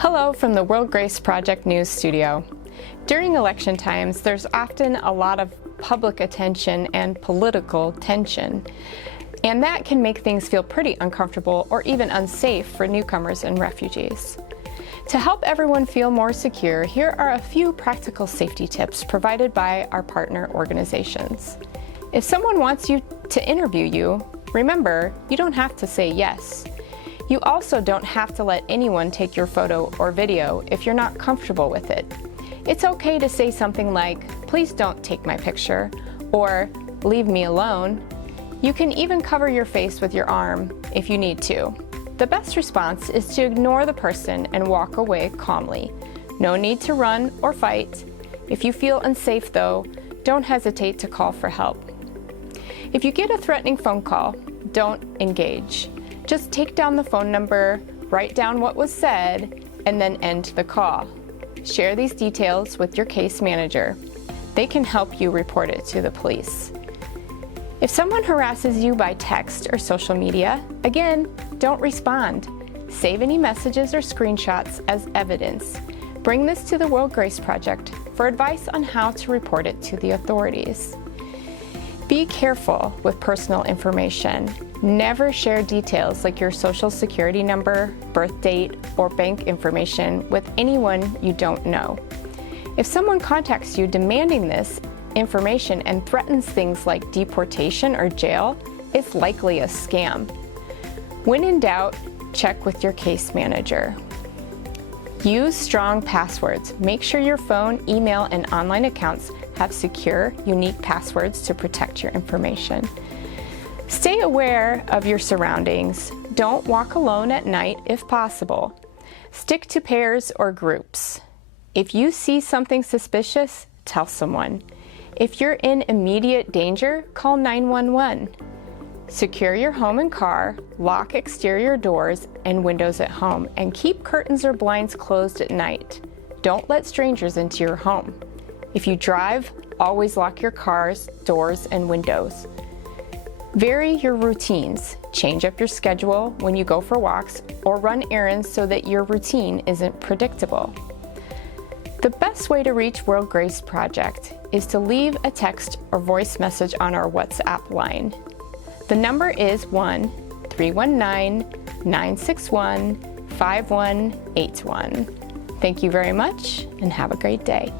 Hello from the World Grace Project News Studio. During election times, there's often a lot of public attention and political tension, and that can make things feel pretty uncomfortable or even unsafe for newcomers and refugees. To help everyone feel more secure, here are a few practical safety tips provided by our partner organizations. If someone wants you to interview you, remember, you don't have to say yes. You also don't have to let anyone take your photo or video if you're not comfortable with it. It's okay to say something like, "Please don't take my picture," or "Leave me alone." You can even cover your face with your arm if you need to. The best response is to ignore the person and walk away calmly. No need to run or fight. If you feel unsafe though, don't hesitate to call for help. If you get a threatening phone call, don't engage. Just take down the phone number, write down what was said, and then end the call. Share these details with your case manager. They can help you report it to the police. If someone harasses you by text or social media, again, don't respond. Save any messages or screenshots as evidence. Bring this to the World Grace Project for advice on how to report it to the authorities. Be careful with personal information. Never share details like your social security number, birth date, or bank information with anyone you don't know. If someone contacts you demanding this information and threatens things like deportation or jail, it's likely a scam. When in doubt, check with your case manager. Use strong passwords. Make sure your phone, email, and online accounts have secure, unique passwords to protect your information. Stay aware of your surroundings. Don't walk alone at night if possible. Stick to pairs or groups. If you see something suspicious, tell someone. If you're in immediate danger, call 911. Secure your home and car, lock exterior doors and windows at home, and keep curtains or blinds closed at night. Don't let strangers into your home. If you drive, always lock your car's doors and windows. Vary your routines. Change up your schedule when you go for walks or run errands so that your routine isn't predictable. The best way to reach World Grace Project is to leave a text or voice message on our WhatsApp line. The number is 1-319-961-5181. Thank you very much and have a great day.